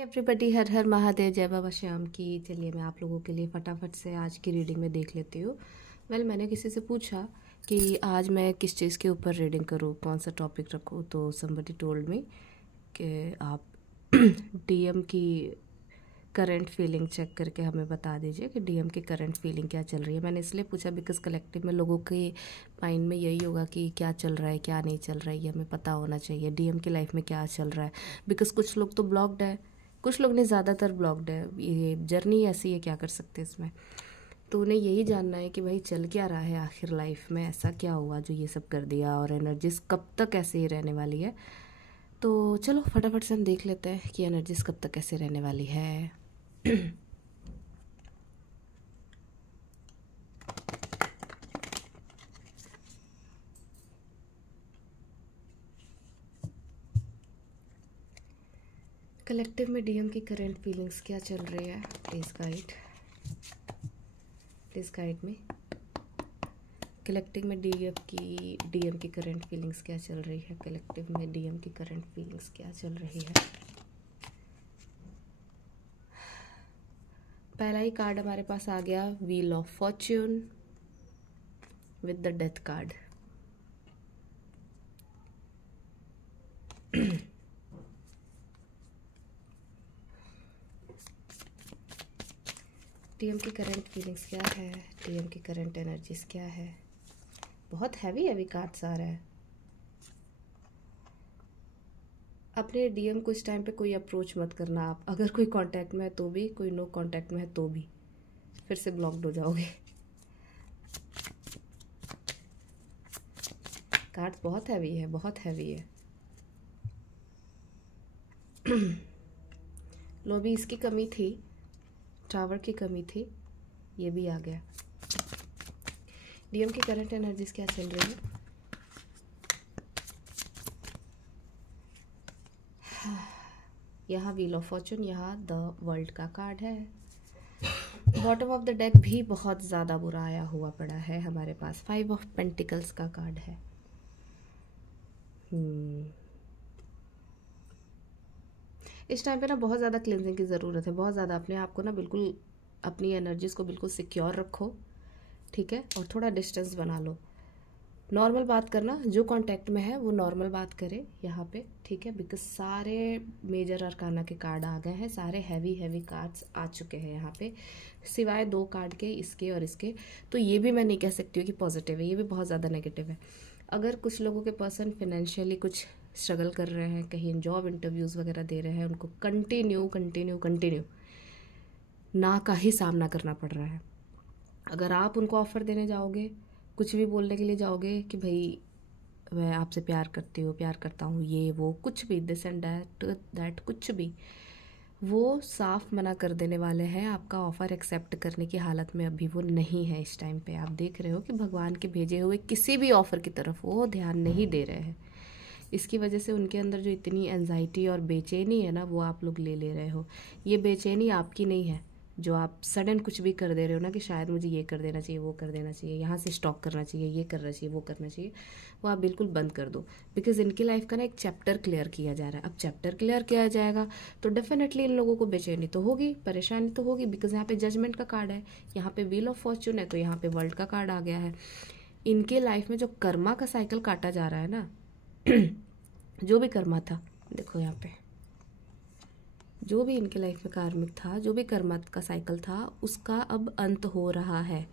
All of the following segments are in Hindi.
एवरीबडी, हर हर महादेव, जय बाबा श्याम की। चलिए मैं आप लोगों के लिए फटाफट से आज की रीडिंग में देख लेती हूँ। मैंने किसी से पूछा कि आज मैं किस चीज़ के ऊपर रीडिंग करूँ, कौन सा टॉपिक रखूँ, तो somebody टोल्ड मी कि आप डीएम की करंट फीलिंग चेक करके हमें बता दीजिए कि डीएम की करंट फीलिंग क्या चल रही है। मैंने इसलिए पूछा बिकॉज कलेक्टिव में लोगों के माइंड में यही होगा कि क्या चल रहा है, क्या नहीं चल रहा है, ये हमें पता होना चाहिए डीएम की लाइफ में क्या चल रहा है। बिकॉज कुछ लोग तो ब्लॉक्ड है, कुछ लोग नहीं, ज़्यादातर ब्लॉक्ड है। ये जर्नी ऐसी है, क्या कर सकते हैं इसमें। तो उन्हें यही जानना है कि भाई चल क्या रहा है आखिर लाइफ में, ऐसा क्या हुआ जो ये सब कर दिया, और एनर्जीज कब तक ऐसे ही रहने वाली है। तो चलो फटाफट से हम देख लेते हैं कि एनर्जीज कब तक ऐसे रहने वाली है। कलेक्टिव में डीएम की करंट फीलिंग्स क्या चल रही है, प्लीज़ गाइड में। कलेक्टिव में डीएम की करंट फीलिंग्स क्या चल रही है, कलेक्टिव में डीएम की करंट फीलिंग्स क्या चल रही है। पहला ही कार्ड हमारे पास आ गया, wheel of Fortune with the death card. DM की करंट फीलिंग्स क्या है, डीएम की करंट एनर्जीज क्या है। बहुत हैवी कार्ड्स आ रहा है। अपने डीएम को इस टाइम पे कोई अप्रोच मत करना आप। अगर कोई कांटेक्ट में है तो भी, कोई नो कांटेक्ट में है तो भी, फिर से ब्लॉक्ड हो जाओगे। कार्ड बहुत हैवी है, बहुत हैवी है। लो, भी इसकी कमी थी, टावर की कमी थी, ये भी आ गया। डीएम की करंट एनर्जीज क्या चल रही है। यहाँ व्हील ऑफ फॉर्चून, यहाँ द वर्ल्ड का कार्ड है। बॉटम ऑफ द डेक भी बहुत ज़्यादा बुरा आया हुआ पड़ा है हमारे पास। 5 ऑफ पेंटिकल्स का कार्ड है। इस टाइम पे ना बहुत ज़्यादा क्लिनजिंग की ज़रूरत है, बहुत ज़्यादा। अपने आप को ना बिल्कुल, अपनी एनर्जीज को बिल्कुल सिक्योर रखो, ठीक है, और थोड़ा डिस्टेंस बना लो। नॉर्मल बात करना, जो कांटेक्ट में है वो नॉर्मल बात करे यहाँ पे, ठीक है। बिकॉज सारे मेजर अरकाना के कार्ड आ गए हैं, सारे हैवी कार्ड्स आ चुके हैं यहाँ पे, सिवाय 2 कार्ड के, इसके और इसके। तो ये भी मैं नहीं कह सकती हूँ कि पॉजिटिव है, ये भी बहुत ज़्यादा नेगेटिव है। अगर कुछ लोगों के पर्सन फाइनेंशियली कुछ स्ट्रगल कर रहे हैं, कहीं जॉब इंटरव्यूज़ वगैरह दे रहे हैं, उनको कंटिन्यू ना का ही सामना करना पड़ रहा है। अगर आप उनको ऑफ़र देने जाओगे, कुछ भी बोलने के लिए जाओगे कि भाई मैं आपसे प्यार करती हूँ, प्यार करता हूँ, ये वो कुछ भी, दिस एंड दैट कुछ भी, वो साफ मना कर देने वाले हैं। आपका ऑफ़र एक्सेप्ट करने की हालत में अभी वो नहीं है। इस टाइम पे आप देख रहे हो कि भगवान के भेजे हुए किसी भी ऑफ़र की तरफ वो ध्यान नहीं दे रहे हैं। इसकी वजह से उनके अंदर जो इतनी एंजाइटी और बेचैनी है ना, वो आप लोग ले रहे हो। ये बेचैनी आपकी नहीं है, जो आप सडन कुछ भी कर दे रहे हो ना कि शायद मुझे ये कर देना चाहिए, वो कर देना चाहिए, यहाँ से स्टॉक करना चाहिए, ये करना चाहिए, वो करना चाहिए, वो आप बिल्कुल बंद कर दो। बिकॉज इनकी लाइफ का ना एक चैप्टर क्लियर किया जा रहा है। अब चैप्टर क्लियर किया जाएगा तो डेफिनेटली इन लोगों को बेचैनी तो होगी, परेशानी तो होगी। बिकॉज यहाँ पे जजमेंट का कार्ड है, यहाँ पे व्हील ऑफ फॉर्च्यून है, तो यहाँ पे वर्ल्ड का कार्ड आ गया है। इनके लाइफ में जो कर्मा का साइकिल काटा जा रहा है ना, जो भी कर्मा था, देखो यहाँ पे जो भी इनके लाइफ में कार्मिक था, जो भी कर्मा का साइकिल था, उसका अब अंत हो रहा है।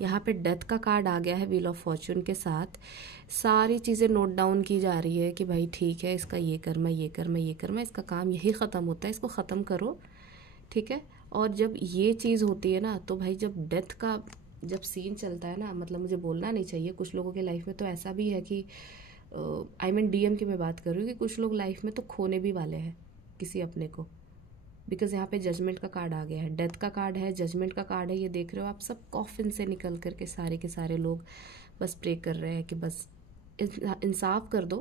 यहाँ पे डेथ का कार्ड आ गया है व्हील ऑफ फॉर्च्यून के साथ। सारी चीज़ें नोट डाउन की जा रही है कि भाई ठीक है, इसका ये कर्मा, ये कर्मा, ये कर्मा, इसका काम यही ख़त्म होता है, इसको ख़त्म करो, ठीक है। और जब ये चीज़ होती है ना, तो भाई जब डेथ का जब सीन चलता है ना, मतलब मुझे बोलना नहीं चाहिए, कुछ लोगों के लाइफ में तो ऐसा भी है कि आई मीन डीएम की मैं बात कर रही हूँ कि कुछ लोग लाइफ में तो खोने भी वाले हैं किसी अपने को। बिकॉज यहाँ पे जजमेंट का कार्ड आ गया है, डेथ का कार्ड है, जजमेंट का कार्ड है। ये देख रहे हो आप, सब कॉफिन से निकल कर के सारे के सारे लोग बस प्रे कर रहे हैं कि बस इंसाफ कर दो।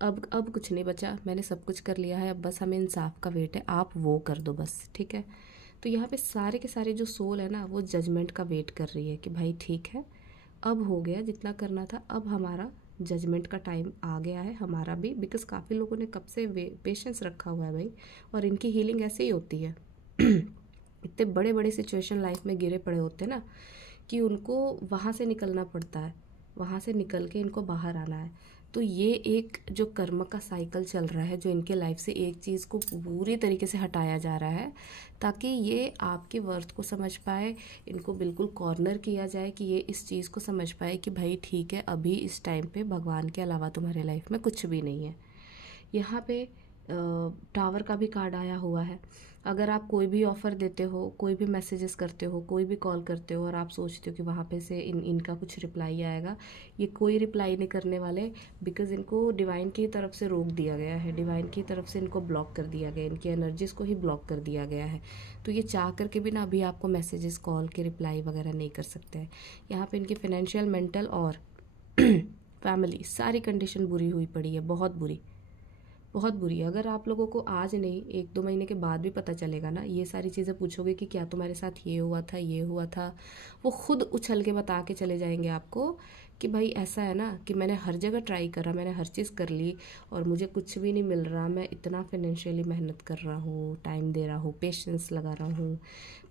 अब कुछ नहीं बचा, मैंने सब कुछ कर लिया है, अब बस हमें इंसाफ का वेट है, आप वो कर दो बस, ठीक है। तो यहाँ पे सारे के सारे जो सोल है ना, वो जजमेंट का वेट कर रही है कि भाई ठीक है, अब हो गया जितना करना था, अब हमारा जजमेंट का टाइम आ गया है हमारा भी, बिकॉज काफ़ी लोगों ने कब से पेशेंस रखा हुआ है भाई, और इनकी हीलिंग ऐसे ही होती है। इतने बड़े बड़े सिचुएशन लाइफ में गिरे पड़े होते हैं ना कि उनको वहाँ से निकलना पड़ता है, वहाँ से निकल के इनको बाहर आना है। तो ये एक जो कर्म का साइकिल चल रहा है, जो इनके लाइफ से एक चीज़ को पूरी तरीके से हटाया जा रहा है ताकि ये आपके वर्थ को समझ पाए, इनको बिल्कुल कॉर्नर किया जाए कि ये इस चीज़ को समझ पाए कि भाई ठीक है, अभी इस टाइम पे भगवान के अलावा तुम्हारे लाइफ में कुछ भी नहीं है। यहाँ पे टावर का भी कार्ड आया हुआ है। अगर आप कोई भी ऑफ़र देते हो, कोई भी मैसेजेस करते हो, कोई भी कॉल करते हो और आप सोचते हो कि वहाँ पे से इनका कुछ रिप्लाई आएगा, ये कोई रिप्लाई नहीं करने वाले, बिकॉज़ इनको डिवाइन की तरफ से रोक दिया गया है, डिवाइन की तरफ से इनको ब्लॉक कर दिया गया है, इनकी एनर्जीज़ को ही ब्लॉक कर दिया गया है। तो ये चाह करके भी ना अभी आपको मैसेजेस, कॉल के रिप्लाई वगैरह नहीं कर सकते हैं। यहाँ पर इनकी फाइनेंशियल, मेंटल और फैमिली सारी कंडीशन बुरी हुई पड़ी है, बहुत बुरी, बहुत बुरी है। अगर आप लोगों को आज नहीं 1-2 महीने के बाद भी पता चलेगा ना, ये सारी चीज़ें पूछोगे कि क्या तुम्हारे साथ ये हुआ था, ये हुआ था, वो खुद उछल के बता के चले जाएंगे आपको कि भाई ऐसा है ना कि मैंने हर जगह ट्राई करा, मैंने हर चीज़ कर ली और मुझे कुछ भी नहीं मिल रहा। मैं इतना फाइनेंशियली मेहनत कर रहा हूँ, टाइम दे रहा हूँ, पेशेंस लगा रहा हूँ,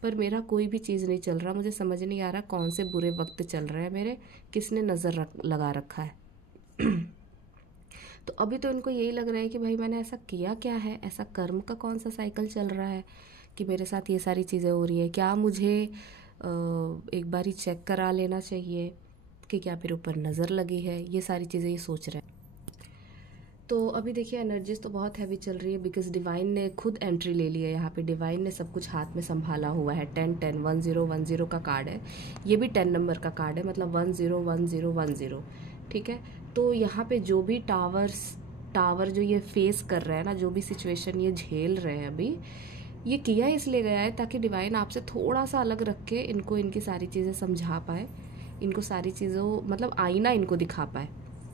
पर मेरा कोई भी चीज़ नहीं चल रहा। मुझे समझ नहीं आ रहा कौन से बुरे वक्त चल रहे हैं मेरे, किसने नज़र लगा रखा है। तो अभी तो इनको यही लग रहा है कि भाई मैंने ऐसा किया क्या है, ऐसा कर्म का कौन सा साइकिल चल रहा है कि मेरे साथ ये सारी चीज़ें हो रही है। क्या मुझे एक बारी चेक करा लेना चाहिए कि क्या मेरे ऊपर नज़र लगी है, ये सारी चीज़ें ये सोच रहे हैं। तो अभी देखिए एनर्जीज तो बहुत हैवी चल रही है, बिकॉज डिवाइन ने खुद एंट्री ले ली है। यहाँ पे डिवाइन ने सब कुछ हाथ में संभाला हुआ है। 10-10 1010 का कार्ड है, ये भी 10 नंबर का कार्ड है, मतलब 101010, ठीक है। तो यहाँ पे जो भी टावर जो ये फेस कर रहे हैं ना, जो भी सिचुएशन ये झेल रहे हैं अभी, ये किया इसलिए गया है ताकि डिवाइन आपसे थोड़ा सा अलग रख के इनको इनकी सारी चीज़ें समझा पाए, इनको सारी चीज़ों मतलब आईना इनको दिखा पाए,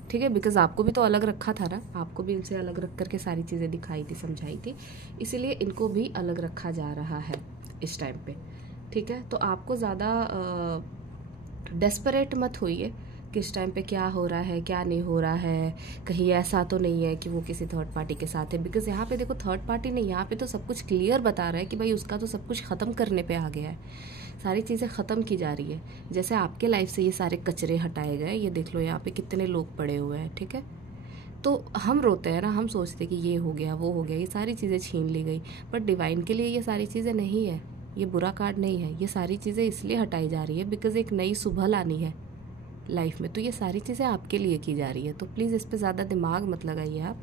ठीक है। बिकॉज आपको भी तो अलग रखा था ना, आपको भी इनसे अलग रख करके सारी चीज़ें दिखाई थी, समझाई थी, इसीलिए इनको भी अलग रखा जा रहा है इस टाइम पे, ठीक है। तो आपको ज़्यादा डेस्परेट मत होइए कि इस टाइम पे क्या हो रहा है, क्या नहीं हो रहा है, कहीं ऐसा तो नहीं है कि वो किसी थर्ड पार्टी के साथ है। बिकॉज यहाँ पे देखो थर्ड पार्टी नहीं, यहाँ पे तो सब कुछ क्लियर बता रहा है कि भाई उसका तो सब कुछ ख़त्म करने पे आ गया है, सारी चीज़ें ख़त्म की जा रही है। जैसे आपके लाइफ से ये सारे कचरे हटाए गए, ये देख लो यहाँ पे कितने लोग पड़े हुए हैं, ठीक है। तो हम रोते हैं ना, हम सोचते कि ये हो गया, वो हो गया, ये सारी चीज़ें छीन ली गई, बट डिवाइन के लिए ये सारी चीज़ें नहीं है, ये बुरा कार्ड नहीं है। ये सारी चीज़ें इसलिए हटाई जा रही है बिकॉज एक नई सुबह लानी है लाइफ में, तो ये सारी चीज़ें आपके लिए की जा रही है। तो प्लीज़ इस पर ज़्यादा दिमाग मत लगाइए आप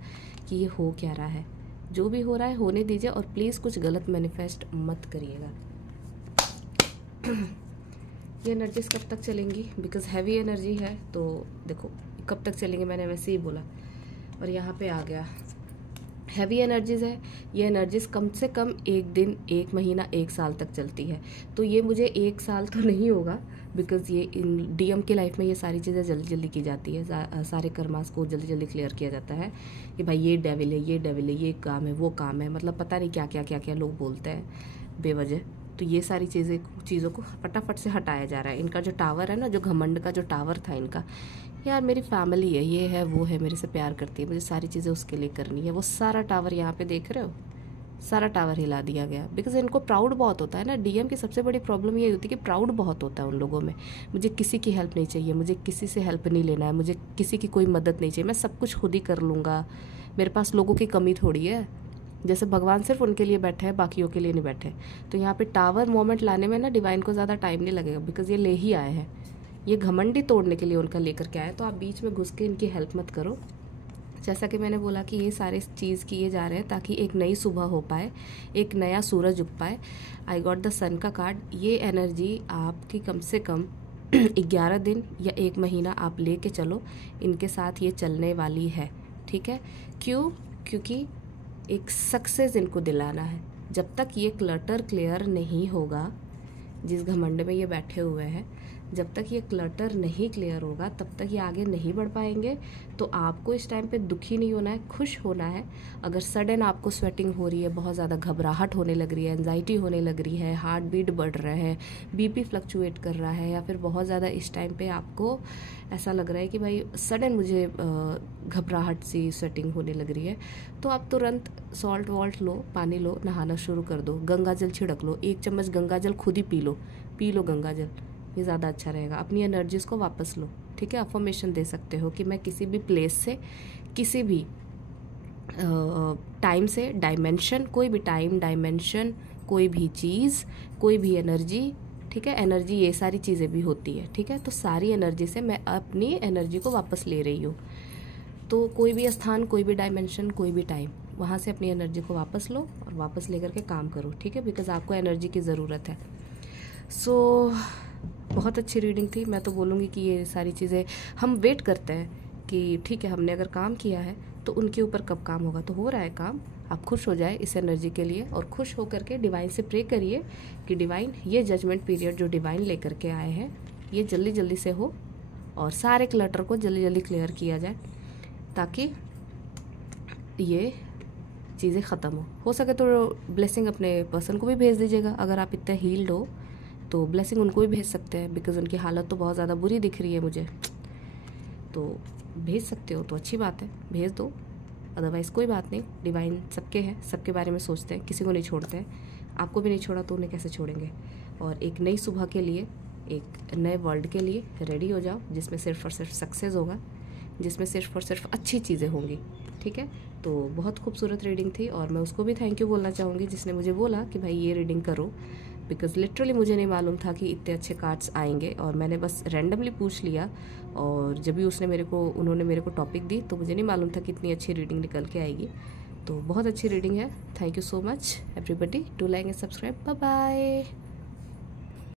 कि ये हो क्या रहा है। जो भी हो रहा है होने दीजिए, और प्लीज़ कुछ गलत मैनिफेस्ट मत करिएगा। ये एनर्जीज कब तक चलेंगी, बिकॉज हैवी एनर्जी है, तो देखो कब तक चलेंगे, मैंने वैसे ही बोला और यहाँ पे आ गया हैवी एनर्जीज है। ये एनर्जीज कम से कम 1 दिन, 1 महीना, 1 साल तक चलती है। तो ये मुझे 1 साल तो नहीं होगा, बिकॉज ये इन डीएम की लाइफ में ये सारी चीज़ें जल्दी जल्दी की जाती है, सारे कर्मास को जल्दी जल्दी क्लियर किया जाता है कि भाई ये डेविल है, ये डेविल है, ये काम है, वो काम है, मतलब पता नहीं क्या क्या क्या क्या लोग बोलते हैं बेवजह। तो ये सारी चीज़ों को फटाफट से हटाया जा रहा है। इनका जो टावर है ना, जो घमंड का जो टावर था इनका, यार मेरी फैमिली है, ये है, वो है, मेरे से प्यार करती है, मुझे सारी चीज़ें उसके लिए करनी है, वो सारा टावर यहाँ पे देख रहे हो, सारा टावर हिला दिया गया। बिकॉज इनको प्राउड बहुत होता है ना, डीएम की सबसे बड़ी प्रॉब्लम ये होती है कि प्राउड बहुत होता है उन लोगों में। मुझे किसी की हेल्प नहीं चाहिए, मुझे किसी से हेल्प नहीं लेना है, मुझे किसी की कोई मदद नहीं चाहिए, मैं सब कुछ खुद ही कर लूँगा, मेरे पास लोगों की कमी थोड़ी है। जैसे भगवान सिर्फ उनके लिए बैठे हैं, बाकियों के लिए नहीं बैठे। तो यहाँ पे टावर मोमेंट लाने में ना डिवाइन को ज़्यादा टाइम नहीं लगेगा, बिकॉज ये ले ही आए हैं, ये घमंडी तोड़ने के लिए उनका लेकर के आए। तो आप बीच में घुस के इनकी हेल्प मत करो। जैसा कि मैंने बोला कि ये सारे चीज़ किए जा रहे हैं ताकि एक नई सुबह हो पाए, एक नया सूरज उग पाए। आई गॉट द सन का कार्ड। ये एनर्जी आपकी कम से कम 11 दिन या 1 महीना आप ले के चलो, इनके साथ ये चलने वाली है, ठीक है। क्यों? क्योंकि एक सक्सेस इनको दिलाना है। जब तक ये क्लटर क्लियर नहीं होगा, जिस घमंड में ये बैठे हुए हैं, जब तक ये क्लटर नहीं क्लियर होगा तब तक ये आगे नहीं बढ़ पाएंगे। तो आपको इस टाइम पे दुखी नहीं होना है, खुश होना है। अगर सडन आपको स्वेटिंग हो रही है, बहुत ज़्यादा घबराहट होने लग रही है, एंजाइटी होने लग रही है, हार्ट बीट बढ़ रहा है, बीपी फ्लक्चुएट कर रहा है, या फिर बहुत ज़्यादा इस टाइम पे आपको ऐसा लग रहा है कि भाई सडन मुझे घबराहट सी स्वेटिंग होने लग रही है, तो आप तुरंत सॉल्ट वॉल्ट लो, पानी लो, नहाना शुरू कर दो, गंगा जल छिड़क लो, 1 चम्मच गंगा जल खुद ही पी लो गंगा जल, ये ज़्यादा अच्छा रहेगा। अपनी एनर्जीज को वापस लो, ठीक है। अफर्मेशन दे सकते हो कि मैं किसी भी प्लेस से, किसी भी टाइम से, डायमेंशन, कोई भी टाइम डायमेंशन, कोई भी चीज़, कोई भी एनर्जी, ठीक है। एनर्जी ये सारी चीज़ें भी होती है, ठीक है। तो सारी एनर्जी से मैं अपनी एनर्जी को वापस ले रही हूँ। तो कोई भी स्थान, कोई भी डायमेंशन, कोई भी टाइम, वहाँ से अपनी एनर्जी को वापस लो और वापस लेकर के काम करो, ठीक है। बिकॉज आपको एनर्जी की ज़रूरत है। सो बहुत अच्छी रीडिंग थी। मैं तो बोलूँगी कि ये सारी चीज़ें हम वेट करते हैं कि ठीक है, हमने अगर काम किया है तो उनके ऊपर कब काम होगा। तो हो रहा है काम, आप खुश हो जाए इस एनर्जी के लिए और खुश होकर के डिवाइन से प्रे करिए कि डिवाइन, ये जजमेंट पीरियड जो डिवाइन लेकर के आए हैं ये जल्दी जल्दी से हो और सारे क्लटर को जल्दी जल्दी क्लियर किया जाए, ताकि ये चीज़ें ख़त्म हो सके तो ब्लेसिंग अपने पर्सन को भी भेज दीजिएगा। अगर आप इतने हील्ड हो तो ब्लेसिंग उनको भी भेज सकते हैं, बिकॉज़ उनकी हालत तो बहुत ज़्यादा बुरी दिख रही है मुझे। तो भेज सकते हो तो अच्छी बात है, भेज दो, अदरवाइज़ कोई बात नहीं। डिवाइन सबके हैं, सबके बारे में सोचते हैं, किसी को नहीं छोड़ते हैं। आपको भी नहीं छोड़ा तो उन्हें कैसे छोड़ेंगे। और एक नई सुबह के लिए, एक नए वर्ल्ड के लिए रेडी हो जाओ, जिसमें सिर्फ और सिर्फ सक्सेस होगा, जिसमें सिर्फ और सिर्फ अच्छी चीज़ें होंगी, ठीक है। तो बहुत खूबसूरत रीडिंग थी और मैं उसको भी थैंक यू बोलना चाहूँगी जिसने मुझे बोला कि भाई ये रीडिंग करो, बिकॉज लिटरली मुझे नहीं मालूम था कि इतने अच्छे कार्ड्स आएंगे और मैंने बस रैंडमली पूछ लिया। और जब भी उन्होंने मेरे को टॉपिक दी तो मुझे नहीं मालूम था कि इतनी अच्छी रीडिंग निकल के आएगी। तो बहुत अच्छी रीडिंग है। Thank you so much everybody, do like and subscribe, bye bye.